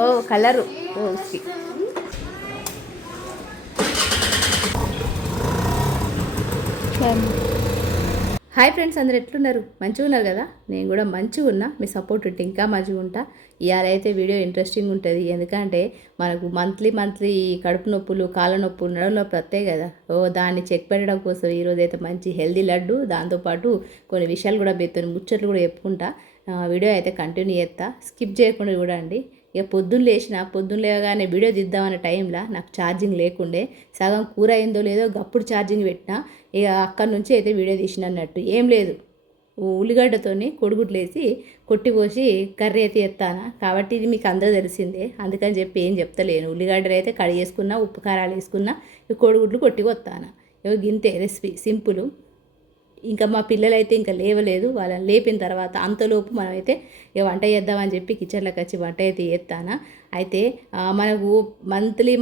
ఓ colour ఓ ఉస్కి hi friends, అందరు ఎట్లున్నారు? మంచిగా ఉన్నారు కదా? నేను కూడా మంచిగా ఉన్నా. మీ సపోర్ట్ ఉంటే ఇంకా మంచిగా ఉంటా. ఇవాళ అయితే వీడియో ఇంట్రెస్టింగ్ ఉంటుంది. ఎందుకంటే మనకు మంత్లీ కడుపు నొప్పులు, కాళ్ళ నొప్పులు, నడుము నొప్పులు వస్తాయి కదా. దాన్ని చెక్ పెట్టడం కోసం ఈరోజు అయితే మంచి హెల్దీ లడ్డు, దాంతోపాటు కొన్ని విషయాలు కూడా పెడుతుంది, ముచ్చట్లు కూడా చెప్పుకుంటా. వీడియో అయితే కంటిన్యూ చేస్తా, స్కిప్ చేయకుండా చూడండి. ఇక పొద్దున్న లేవగానే వీడియో తీద్దామనే టైంలో నాకు ఛార్జింగ్ లేకుండే, సగం కూర అయిందో లేదో గప్పుడు ఛార్జింగ్ పెట్టినా. ఇక అక్కడి నుంచి అయితే వీడియో తీసిన అన్నట్టు ఏం లేదు. ఉల్లిగడ్డతోని కొడుగుడ్లు వేసి కొట్టిపోసి కర్రీ అయితే ఎత్తాను కాబట్టి ఇది మీకు అందరూ తెలిసిందే, అందుకని చెప్పి ఏం చెప్తలేను. ఉల్లిగడ్డలు అయితే కడిగేసుకున్నా, ఉప్పు కారాలు వేసుకున్నా, కోడిగుడ్లు కొట్టి వస్తాను. గింతే రెసిపీ, సింపుల్. ఇంకా మా పిల్లలైతే ఇంకా లేవలేదు. వాళ్ళని లేపిన తర్వాత అంతలోపు మనమైతే ఇక వంట చేద్దామని చెప్పి కిచెన్లోకి వచ్చి వంట అయితే చేస్తాను. అయితే మనకు మంత్లీ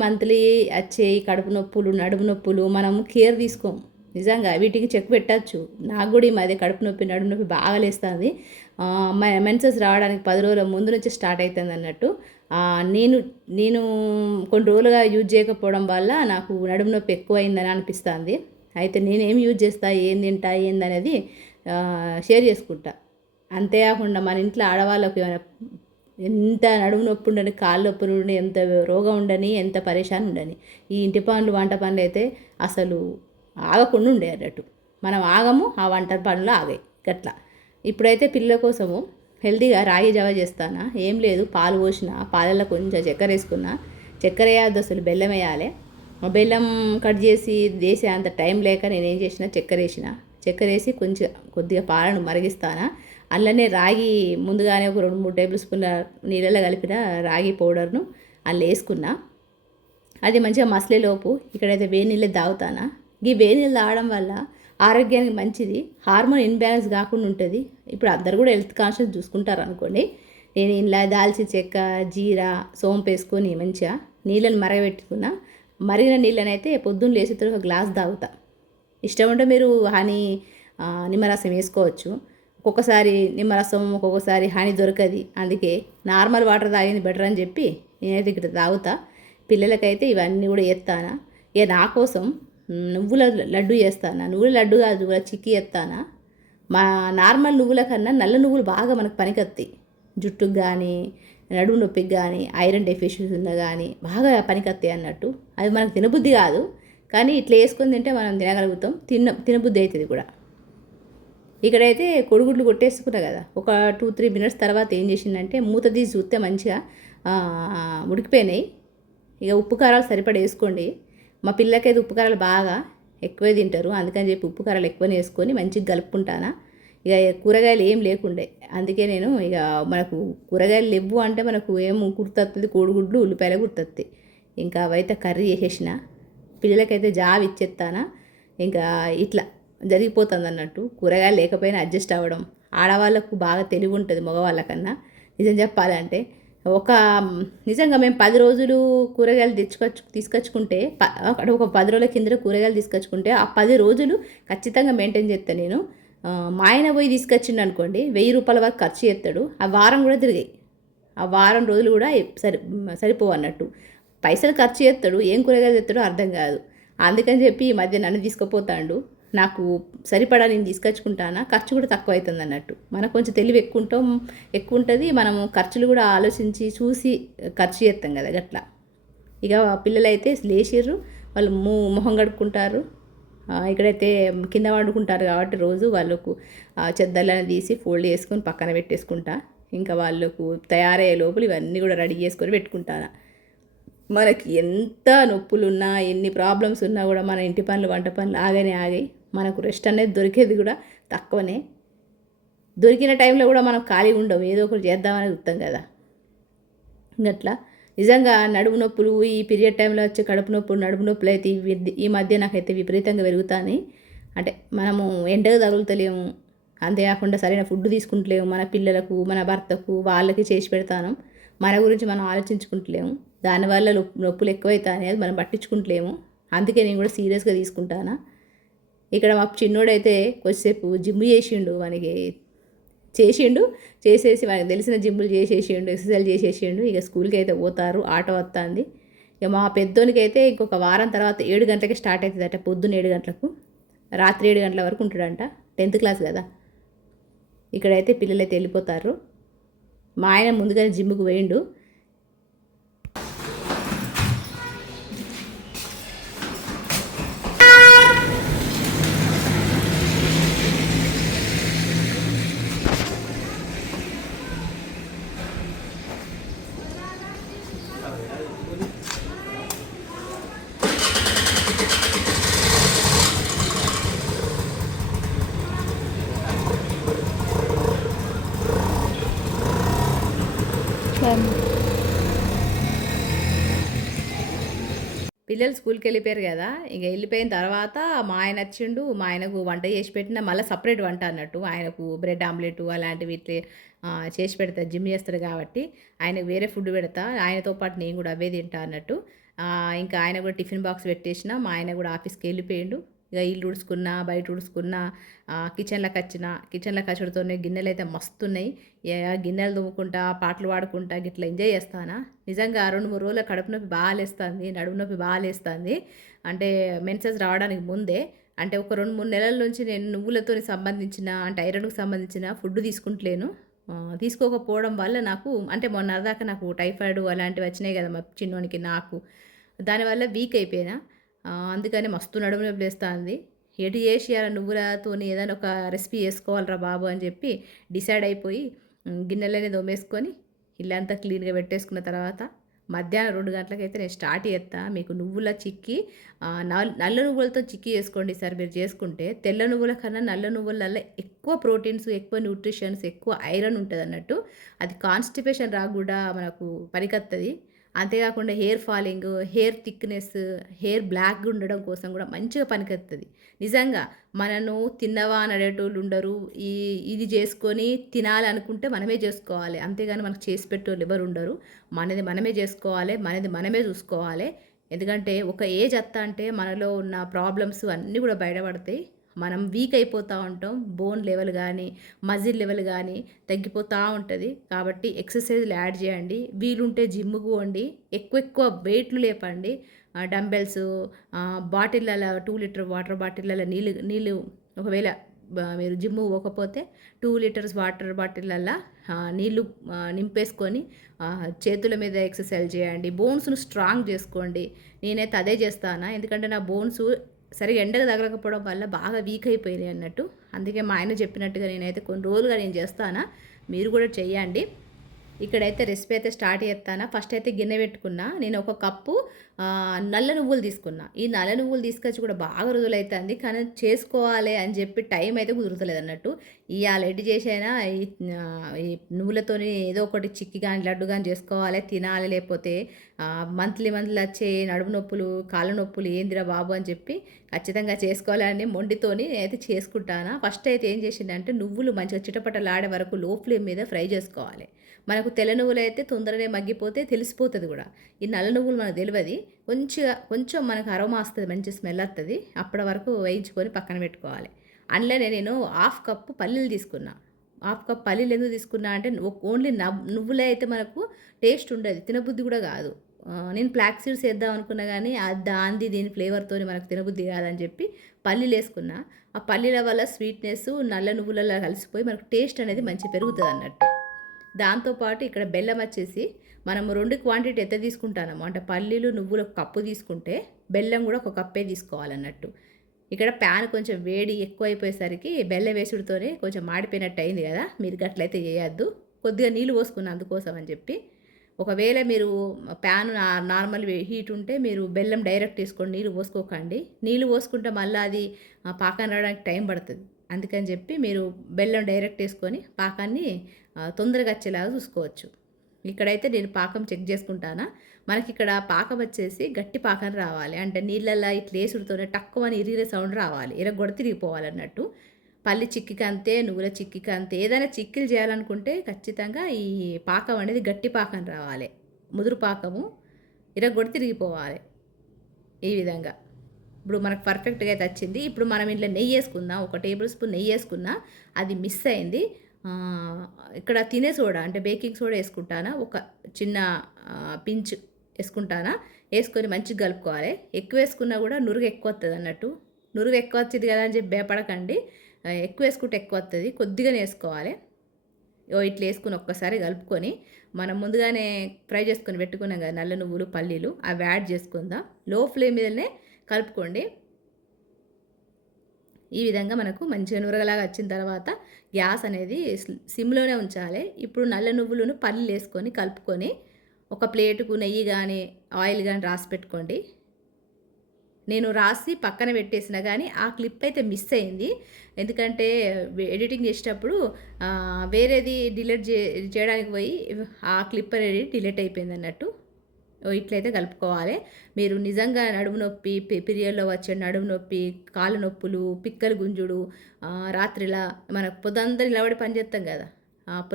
వచ్చే కడుపు నొప్పులు, నడుము నొప్పులు మనము కేర్ తీసుకోము. నిజంగా వీటికి చెక్ పెట్టచ్చు. నాకు కూడా ఈ మధ్య కడుపు నొప్పి, నడుము నొప్పి బాగా లేస్తుంది. మెన్సెస్ రావడానికి 10 రోజుల ముందు నుంచి స్టార్ట్ అవుతుంది అన్నట్టు. నేను కొన్ని రోజులుగా యూజ్ చేయకపోవడం వల్ల నాకు నడుము నొప్పి ఎక్కువైందని అనిపిస్తుంది. అయితే నేనేం యూజ్ చేస్తా, ఏం తింటా, ఏందనేది షేర్ చేసుకుంటా. అంతేకాకుండా మన ఇంట్లో ఆడవాళ్ళకి ఎంత నడుము నొప్పి ఉండని, కాళ్ళు నొప్పి ఉండని, ఎంత రోగం ఉండని, ఎంత పరేషాన్ ఉండని, ఈ ఇంటి పనులు, వంట పనులు అయితే అసలు ఆగకుండా ఉండే అన్నట్టు. మనం ఆగము, ఆ వంట పనులు ఆగాయి గట్లా. ఇప్పుడైతే పిల్లల కోసము హెల్తీగా రాగి జావ చేస్తాను. ఏం లేదు, పాలు పోసిన, పాలల్లో కొంచెం చక్కెర వేసుకున్నా. చక్కెర వేయద్దు అసలు, బెల్లం వేయాలి. బెల్లం కట్ చేసి వేసే అంత టైం లేక నేనేం చేసిన, చక్కెర వేసి కొద్దిగా పాలను మరిగిస్తాను. అందులోనే రాగి ముందుగానే ఒక 2-3 టేబుల్ స్పూన్ల నీళ్ళలో కలిపిన రాగి పౌడర్ను అందులో వేసుకున్నా. అది మంచిగా మసలేలోపు ఇక్కడైతే వేడి నీళ్ళే తాగుతాను. ఈ వేడి నీళ్ళు తాగడం వల్ల ఆరోగ్యానికి మంచిది, హార్మోన్ ఇన్బ్యాలెన్స్ కాకుండా ఉంటుంది. ఇప్పుడు అందరు కూడా హెల్త్ కాన్షియస్ చూసుకుంటారు అనుకోండి. నేను ఇలా దాల్చిన చెక్క, జీరా, సోంపు వేసుకొని మంచిగా నీళ్ళని మరగబెట్టుకున్నా. మరిగిన నీళ్ళని అయితే పొద్దున్న లేచి ఒక గ్లాస్ తాగుతా. ఇష్టం ఉంటే మీరు హనీ, నిమ్మరసం వేసుకోవచ్చు. ఒక్కొక్కసారి నిమ్మరసం, ఒక్కొక్కసారి హనీ దొరకది. అందుకే నార్మల్ వాటర్ తాగింది బెటర్ అని చెప్పి నేనైతే ఇక్కడ తాగుతా. పిల్లలకైతే ఇవన్నీ కూడా చేస్తాను. ఇక నా కోసం నువ్వుల లడ్డు చేస్తాను. నువ్వుల లడ్డు కాదు, చిక్కీ చేస్తాను. మా నార్మల్ నువ్వుల కన్నా నల్ల నువ్వులు బాగా మనకు పనికొస్తాయి. జుట్టుకు కానీ, నడుము నొప్పికి కానీ, ఐరన్ డెఫిషియన్సీ ఉన్నా కానీ బాగా పనికొస్తాయి అన్నట్టు. అవి మనకు తినబుద్ధి కాదు, కానీ ఇట్లా వేసుకొని తింటే మనం తినగలుగుతాం. తినబుద్ధి అవుతుంది కూడా. ఇక్కడైతే కొడుగుడ్లు కొట్టేసుకున్నా కదా. ఒక 2-3 మినిట్స్ తర్వాత ఏం చేసిందంటే మూత తీసి చూస్తే మంచిగా ఉడికిపోయినాయి. ఇక ఉప్పు కారాలు సరిపడా వేసుకోండి. మా పిల్లకైతే ఉప్పు కారాలు బాగా ఎక్కువే తింటారు, అందుకని చెప్పి ఉప్పు కారాలు ఎక్కువనే వేసుకొని మంచిగా కలుపుకుంటాను. ఇక కూరగాయలు ఏం లేకుండే, అందుకే నేను ఇక మనకు కూరగాయలు లేవు అంటే మనకు ఏం గుర్తొస్తుంది, కోడిగుడ్లు, ఉల్లిపాయలు గుర్తొస్తాయి. ఇంకా అవైతే కర్రీ చేసేసిన పిల్లలకైతే జావ ఇచ్చేస్తాను. ఇంకా ఇట్లా జరిగిపోతుంది అన్నట్టు. కూరగాయలు లేకపోయినా అడ్జస్ట్ అవ్వడం ఆడవాళ్ళకు బాగా తెలివి ఉంటుంది మగవాళ్ళకన్నా. నిజం చెప్పాలంటే నిజంగా మేము 10 రోజులు కూరగాయలు తీసుకొచ్చుకుంటే అక్కడ ఒక 10 రోజుల కింద కూరగాయలు తీసుకొచ్చుకుంటే ఆ 10 రోజులు ఖచ్చితంగా మెయింటైన్ చేస్తాను నేను. మా ఆయన పోయి తీసుకొచ్చిండు అనుకోండి, 1000 రూపాయల వరకు ఖర్చు చేస్తాడు. ఆ వారం కూడా తిరిగాయి. ఆ వారం రోజులు కూడా సరిపోవు అన్నట్టు. పైసలు ఖర్చు చేస్తాడు, ఏం కూరగాయలు తెస్తాడో అర్థం కాదు. అందుకని చెప్పి ఈ మధ్య నన్ను తీసుకుపోతాడు. నాకు సరిపడా నేను తీసుకొచ్చుకుంటానా, ఖర్చు కూడా తక్కువ అవుతుంది అన్నట్టు. మనకు కొంచెం తెలివి ఎక్కువ ఉంటుంది. మనము ఖర్చులు కూడా ఆలోచించి చూసి ఖర్చు చేస్తాం కదా గట్లా. ఇక పిల్లలైతే లేచిర్రు, వాళ్ళు మొహం కడుక్కుంటారు. ఇక్కడైతే కింద వండుకుంటారు కాబట్టి రోజు వాళ్ళకు చెద్దర్లను తీసి ఫోల్డ్ చేసుకొని పక్కన పెట్టేసుకుంటా. ఇంకా వాళ్ళకు తయారయ్యే లోపల ఇవన్నీ కూడా రెడీ చేసుకొని పెట్టుకుంటాను. మనకి ఎంత నొప్పులున్నా, ఎన్ని ప్రాబ్లమ్స్ ఉన్నా కూడా మన ఇంటి పనులు, వంట పనులు ఆగాయి. మనకు రెస్ట్ అనేది దొరికేది కూడా తక్కువనే. దొరికిన టైంలో కూడా మనం ఖాళీగా ఉండవు, ఏదో ఒకటి చేద్దామని చూస్తాం కదా. అట్లా నిజంగా నడుము నొప్పులు, ఈ పీరియడ్ టైంలో వచ్చే కడుపు నొప్పులు, నడుము నొప్పులు అయితే ఈ మధ్య నాకైతే విపరీతంగా పెరుగుతాయి. అంటే మనము ఎండకు తగులుతలేము, అంతేకాకుండా సరైన ఫుడ్ తీసుకుంటలేము. మన పిల్లలకు, మన భర్తకు, వాళ్ళకి చేసి పెడతాను. మన గురించి మనం ఆలోచించుకుంటలేము. దానివల్ల నొప్పులు ఎక్కువవుతాయి అనేది మనం పట్టించుకుంటలేము. అందుకే నేను కూడా సీరియస్గా తీసుకుంటాను. ఇక్కడ మా చిన్నోడైతే కొద్దిసేపు జిమ్ చేసిండు. మనకి చేసిండు. చేసేసి మనకు తెలిసిన జిమ్ములు చేసేసిండు, ఎక్సర్సైజ్ చేసేసిండు. ఇక స్కూల్కి అయితే పోతారు, ఆటో వస్తుంది. ఇక మా పెద్దోనికి అయితే ఇంకొక వారం తర్వాత 7 గంటలకి స్టార్ట్ అవుతుందట, పొద్దున్న 7 గంటలకు, రాత్రి 7 గంటల వరకు ఉంటాడంట. 10th క్లాస్ కదా. ఇక్కడైతే పిల్లలైతే వెళ్ళిపోతారు. మా ఆయన ముందుగానే జిమ్కి పోయిండు. పిల్లలు స్కూల్కి వెళ్ళిపోయారు కదా. ఇక వెళ్ళిపోయిన తర్వాత మా ఆయన వచ్చిండు. మా ఆయనకు వంట చేసి పెట్టిన, మళ్ళీ సపరేట్ వంట అన్నట్టు. ఆయనకు బ్రెడ్ ఆమ్లెట్ అలాంటివి ఇట్లా చేసి పెడతా, జిమ్ చేస్తాడు కాబట్టి ఆయనకు వేరే ఫుడ్ పెడతా. ఆయనతో పాటు నేను కూడా అవే తింటా అన్నట్టు. ఇంకా ఆయన కూడా టిఫిన్ బాక్స్ పెట్టేసిన. మా ఆయన కూడా ఆఫీస్కి వెళ్ళిపోయిండు. ఇక ఇల్లు ఉడుచుకున్నా, బయట ఉడుచుకున్నా, కిచెన్లోకి వచ్చుడుతోనే గిన్నెలు అయితే మస్తున్నాయి. గిన్నెలు దువ్వుకుంటా, పాటలు పాడుకుంటా గిట్లా ఎంజాయ్ చేస్తానా. నిజంగా 2-3 రోజుల కడుపు నొప్పి బాగా లేస్తుంది, నడుము నొప్పి బాగా లేస్తుంది. అంటే మెన్సెస్ రావడానికి ముందే, అంటే ఒక 2-3 నెలల నుంచి నేను నువ్వులతో సంబంధించిన, అంటే ఐరన్కి సంబంధించిన ఫుడ్ తీసుకుంటలేను. తీసుకోకపోవడం వల్ల నాకు, అంటే మొన్నటిదాకా నాకు టైఫాయిడ్ అలాంటివి వచ్చినాయి కదా మా చిన్నోనికి నాకు, దానివల్ల వీక్ అయిపోయినా. అందుకని మస్తు నడుము నొప్పి లేస్తుంది. ఎటు చేసి అలా నువ్వులతోని ఏదైనా ఒక రెసిపీ చేసుకోవాలరా బాబు అని చెప్పి డిసైడ్ అయిపోయి గిన్నెలనే దోమేసుకొని ఇల్లంతా క్లీన్గా పెట్టేసుకున్న తర్వాత మధ్యాహ్నం 2 గంటలకైతే నేను స్టార్ట్ చేస్తా. మీకు నువ్వుల చిక్కి, నల్ల నువ్వులతో చిక్కి చేసుకోండి సార్ మీరు చేసుకుంటే. తెల్ల నువ్వుల కన్నా నల్ల నువ్వులలో ఎక్కువ ప్రోటీన్స్, ఎక్కువ న్యూట్రిషన్స్, ఎక్కువ ఐరన్ ఉంటుంది అన్నట్టు. అది కాన్స్టిపేషన్ రాకు కూడా మనకు పనికొస్తుంది. అంతేకాకుండా hair falling, hair thickness, hair బ్లాక్గా ఉండడం కోసం కూడా మంచిగా పనికొస్తుంది. నిజంగా మనను తిన్నవా అని అడిగేటోళ్ళు ఉండరు. ఇది చేసుకొని తినాలనుకుంటే మనమే చేసుకోవాలి, అంతేగాని మనకు చేసి పెట్టేవాళ్ళు ఎవరు ఉండరు. మనది మనమే చేసుకోవాలి, మనది మనమే చూసుకోవాలి. ఎందుకంటే ఒక ఏజ్ అత్త అంటే మనలో ఉన్న ప్రాబ్లమ్స్ అన్నీ కూడా బయటపడతాయి. మనం వీక్ అయిపోతూ ఉంటాం. బోన్ లెవెల్ కానీ, మజిల్ లెవెల్ కానీ తగ్గిపోతూ ఉంటుంది. కాబట్టి ఎక్సర్సైజ్లు యాడ్ చేయండి. వీలుంటే జిమ్కి పోండి, ఎక్కువ ఎక్కువ వెయిట్లు లేపండి. డంబెల్స్, బాటిళ్ళలో 2 లీటర్ వాటర్ బాటిళ్ళలో నీళ్ళు ఒకవేళ మీరు జిమ్ పోకపోతే 2 లీటర్స్ వాటర్ బాటిళ్ళల్లో నీళ్ళు నింపేసుకొని చేతుల మీద ఎక్సర్సైజ్ చేయండి. బోన్స్ను స్ట్రాంగ్ చేసుకోండి. నేనైతే అదే చేస్తాను. ఎందుకంటే నా బోన్స్ సరిగా ఎండకు తగలకపోవడం వల్ల బాగా వీక్ అయిపోయినాయి అన్నట్టు. అందుకే మా ఆయన చెప్పినట్టుగా నేనైతే కొన్ని రోజులుగా నేను చేస్తాను. మీరు కూడా చెయ్యండి. ఇక్కడైతే రెసిపీ అయితే స్టార్ట్ చేస్తాను. ఫస్ట్ అయితే గిన్నె పెట్టుకున్నా. నేను ఒక కప్పు నల్ల నువ్వులు తీసుకున్నా. ఈ నల్ల నువ్వులు తీసుకొచ్చి కూడా బాగా రోజులు అవుతుంది, కానీ చేసుకోవాలి అని చెప్పి టైం అయితే కుదురుతలేదు అన్నట్టు. ఇవాళ ఎటు చేసైనా ఈ నువ్వులతోని ఏదో ఒకటి చిక్కి కానీ లడ్డు కానీ చేసుకోవాలి, తినాలి. లేకపోతే మంత్లీ వచ్చే నడుము నొప్పులు, కాళ్ళ నొప్పులు ఏందిరా బాబు అని చెప్పి ఖచ్చితంగా చేసుకోవాలని మొండితోని అయితే చేసుకుంటాను. ఫస్ట్ అయితే ఏం చేసిందంటే నువ్వులు మంచిగా చిటపటలాడే వరకు లో ఫ్లేమ్ మీద ఫ్రై చేసుకోవాలి. మనకు తెల్ల నువ్వులు అయితే తొందరనే మగ్గిపోతే తెలిసిపోతుంది కూడా. ఈ నల్ల నువ్వులు మనకు తెలియదు. కొంచెం మనకు అరోమా వస్తుంది, మంచి స్మెల్ వస్తుంది. అప్పటి వరకు వేయించుకొని పక్కన పెట్టుకోవాలి. అందులోనే నేను 1/2 కప్పు పల్లీలు తీసుకున్నా. 1/2 కప్ పల్లీలు ఎందుకు తీసుకున్నా అంటే ఓన్లీ నువ్వులే అయితే మనకు టేస్ట్ ఉండదు, తినబుద్ధి కూడా కాదు. నేను ఫ్లాక్ సీడ్స్ వేద్దాం అనుకున్నా కానీ దాంది దీని ఫ్లేవర్తో మనకు తినబుద్ధి కాదని చెప్పి పల్లీలు వేసుకున్నా. ఆ పల్లీల వల్ల స్వీట్నెస్ నల్ల నువ్వులలో కలిసిపోయి మనకు టేస్ట్ అనేది మంచి పెరుగుతుంది అన్నట్టు. దాంతోపాటు ఇక్కడ బెల్లం వచ్చేసి మనం 2 క్వాంటిటీ ఎంత తీసుకుంటాము అంటే పల్లీలు నువ్వులు 1 కప్పు తీసుకుంటే బెల్లం కూడా 1 కప్పే తీసుకోవాలన్నట్టు. ఇక్కడ ప్యాన్ కొంచెం వేడి ఎక్కువ అయిపోయేసరికి బెల్లం వేసుడుతోనే కొంచెం మాడిపోయినట్టు అయింది కదా. మీరు గట్లయితే చేయొద్దు. కొద్దిగా నీళ్ళు పోసుకున్న అందుకోసం అని చెప్పి. ఒకవేళ మీరు ప్యాన్ నార్మల్ హీట్ ఉంటే మీరు బెల్లం డైరెక్ట్ వేసుకోండి, నీళ్ళు పోసుకోకండి. నీళ్ళు పోసుకుంటే మళ్ళీ అది పాకం రావడానికి టైం పడుతుంది. అందుకని చెప్పి మీరు బెల్లం డైరెక్ట్ వేసుకొని పాకాన్ని తొందరగా వచ్చేలాగా చూసుకోవచ్చు. ఇక్కడైతే నేను పాకం చెక్ చేసుకుంటానా. మనకి ఇక్కడ పాకం వచ్చేసి గట్టి పాకం రావాలి, అంటే నీళ్ళల్లో ఇట్లా వేసుడుతోనే తక్కువని ఇరిగిన సౌండ్ రావాలి, ఇరగొడ తిరిగిపోవాలన్నట్టు. పల్లి చిక్కికి అంతే, నువ్వుల చిక్కికి అంతే. ఏదైనా చిక్కిలు చేయాలనుకుంటే ఖచ్చితంగా ఈ పాకం అనేది గట్టి పాకం రావాలి, ముదురు పాకము ఇరగొడ తిరిగిపోవాలి. ఈ విధంగా ఇప్పుడు మనకు పర్ఫెక్ట్గా అయితే వచ్చింది. ఇప్పుడు మనం ఇంట్లో నెయ్యి వేసుకుందాం. 1 టేబుల్ స్పూన్ నెయ్యి వేసుకున్నా, అది మిస్ అయింది. ఇక్కడ తినే సోడా అంటే బేకింగ్ సోడా వేసుకుంటానా, ఒక చిన్న పించ్ వేసుకుంటానా. వేసుకొని మంచిగా కలుపుకోవాలి. ఎక్కువ వేసుకున్నా కూడా నురుగు ఎక్కువ వస్తుంది అన్నట్టు. నురుగు ఎక్కువ వచ్చింది కదా అని చెప్పి భయపడకండి. ఎక్కువ వేసుకుంటే ఎక్కువ వస్తుంది, కొద్దిగానే వేసుకోవాలి. ఇట్లా వేసుకుని ఒక్కసారి కలుపుకొని మనం ముందుగానే ఫ్రై చేసుకొని పెట్టుకున్నాం కదా నల్ల నువ్వులు పల్లీలు, అవి యాడ్ చేసుకుందాం. లో ఫ్లేమ్ మీదనే కలుపుకోండి. ఈ విధంగా మనకు మంచిగా నూరగలాగా వచ్చిన తర్వాత గ్యాస్ అనేది సిమ్లోనే ఉంచాలి. ఇప్పుడు నల్ల నువ్వులను పల్లీలు వేసుకొని కలుపుకొని ఒక ప్లేటుకు నెయ్యి కానీ ఆయిల్ కానీ రాసి పెట్టుకోండి. నేను రాసి పక్కన పెట్టేసిన కానీ ఆ క్లిప్ అయితే మిస్ అయింది. ఎందుకంటే ఎడిటింగ్ చేసేటప్పుడు వేరేది డిలీట్ చేయడానికి పోయి ఆ క్లిప్ అనేది డిలీట్ అయిపోయింది అన్నట్టు. ఇట్లయితే కలుపుకోవాలి. మీరు నిజంగా నడుము నొప్పి, పీరియడ్‌లో వచ్చే నడుము నొప్పి, కాళ్ళు నొప్పులు, పిక్కలు గుంజుడు, రాత్రిలా మనకు పొద్దంతా నిలబడి పని చేస్తాం కదా!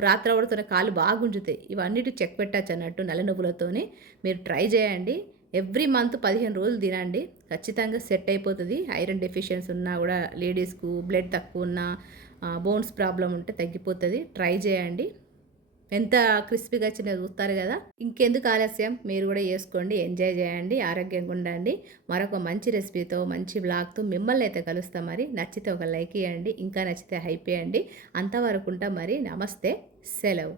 రాత్రి పడుతున్న కాళ్ళు బాగా గుంజుతాయి. ఇవన్నిటికి చెక్ పెట్టచ్చు అన్నట్టు నల్ల నువ్వులతోని. మీరు ట్రై చేయండి. ఎవ్రీ మంత్ 15 రోజులు తినండి. ఖచ్చితంగా సెట్ అయిపోతుంది. ఐరన్ డెఫిషియన్సీ ఉన్నా కూడా లేడీస్‌కు, బ్లడ్ తక్కువ ఉన్నా, బోన్స్ ప్రాబ్లమ్ ఉంటే తగ్గిపోతుంది. ట్రై చేయండి. ఎంత క్రిస్పీగా వచ్చిందో చూస్తారు కదా. ఇంకెందుకు ఆలస్యం, మీరు కూడా చేసుకోండి, ఎంజాయ్ చేయండి, ఆరోగ్యంగా ఉండండి. మరొక మంచి రెసిపీతో మంచి బ్లాగ్తో మిమ్మల్ని అయితే కలుస్తాం. మరి నచ్చితే ఒక లైక్ ఇవ్వండి, ఇంకా నచ్చితే హైప్ చేయండి. అంతవరకు ఉంటాం మరి. నమస్తే, సెలవు.